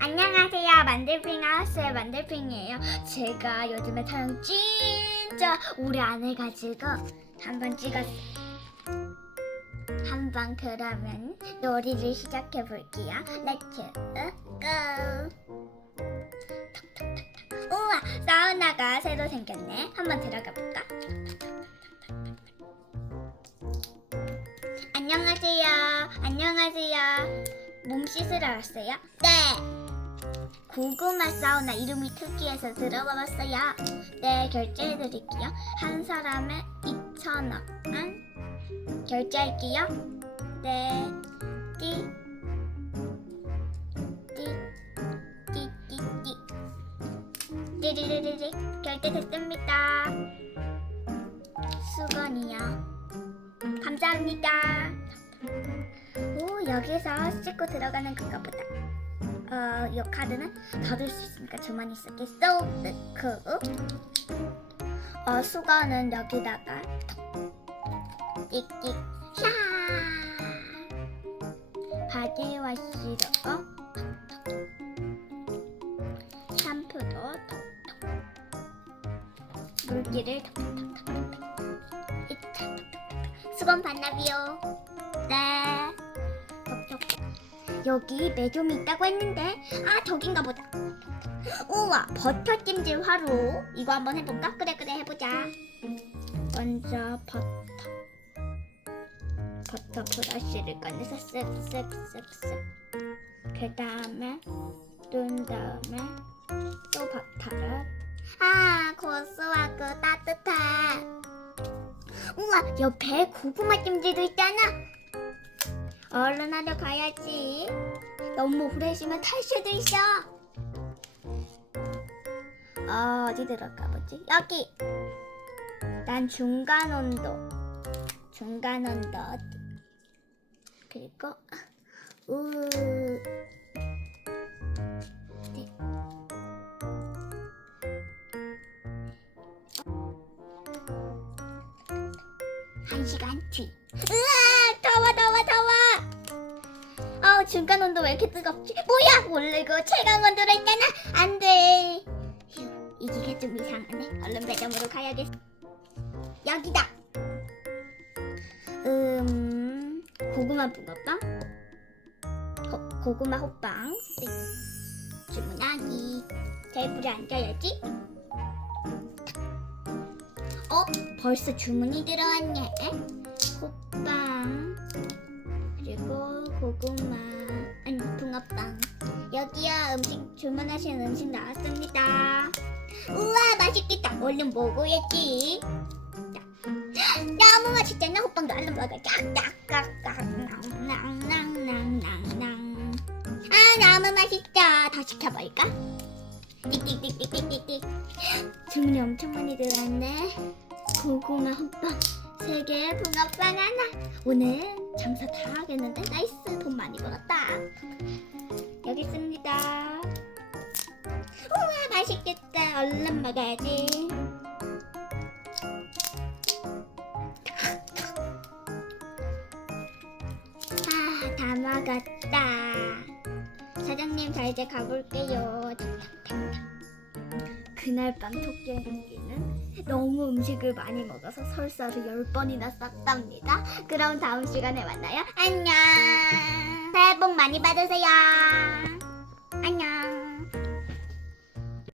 안녕하세요. 만들핑 하우스의 만들핑이에요. 제가 요즘에 촬영 진짜 오래 안 해가지고 한번 찍었어요. 한번 그러면 놀이를 시작해 볼게요. Go. 톡톡톡톡. 우와, 사우나가 새로 생겼네. 한번 들어가 볼까? 안녕하세요. 안녕하세요. 몸 씻으러 왔어요? 네. 고구마 사우나 이름이 특이해서 들어봐봤어요. 네, 결제해드릴게요. 한 사람에 2,000원. 결제할게요. 네. 띠. 띠. 띠, 띠, 띠. 띠리리리리. 결제됐습니다. 수건이요. 감사합니다. 오, 여기서 씻고 들어가는 그거 보다. 어, 이 카드는 닫을 수 있으니까 저만 있을게. 쏙 넣고 어, 수건은 여기다가 톡. 띡띡 샤! 바디워시로 톡톡. 샴푸도 톡톡. 물기를 톡톡톡톡. 수건 반납이요. 네 여기 매점이 있다고 했는데. 아 저긴가 보다. 우와 버터 찜질 화로. 이거 한번 해볼까? 그래 그래 해보자. 먼저 버터. 버터 브러쉬를 꺼내서 쓱쓱쓱쓱 그 다음에 둔 다음에 또 버터를. 아 고소하고 따뜻해. 우와 옆에 고구마 찜질도 있잖아 얼른 하러 가야지. 너무 오래 있으면 탈 수도 있어. 어, 어디 들어가 보지? 여기. 난 중간 온도. 중간 온도. 그리고 우. 네. 한 시간 뒤. 으아! 중간 온도 왜 이렇게 뜨겁지? 뭐야? 이거 최강 온도로 했잖아. 안 돼. 휴, 이게 좀 이상하네. 얼른 매점으로 가야겠어. 여기다. 음, 고구마 붕어빵. 고, 고구마 호빵. 네. 주문하기. 테이블에 앉아야지. 어? 벌써 주문이 들어왔네. 그리 고 고구마 아니 붕어빵 여기요 음식 주문하신 음식 나왔습니다 우와 맛있겠다 얼른 먹어야지 자, 너무 맛있잖아 호빵도 얼른 먹어 깍깍깍깍 낭낭낭낭낭낭 아 너무 맛있다 다 시켜볼까? 띡띡띡띡띡띡 주문이 엄청 많이 들어왔네 고구마 호빵 세 개, 붕어빵 하나. 오늘 장사 다 하겠는데? 나이스, 돈 많이 벌었다. 여기 있습니다. 우와, 맛있겠다. 얼른 먹어야지. 아, 다 먹었다. 사장님, 자 이제 가볼게요. 그날 밤 토끼는 너무 음식을 많이 먹어서 설사를 열 번이나 쌌답니다. 그럼 다음 시간에 만나요. 안녕. 새해 복 많이 받으세요.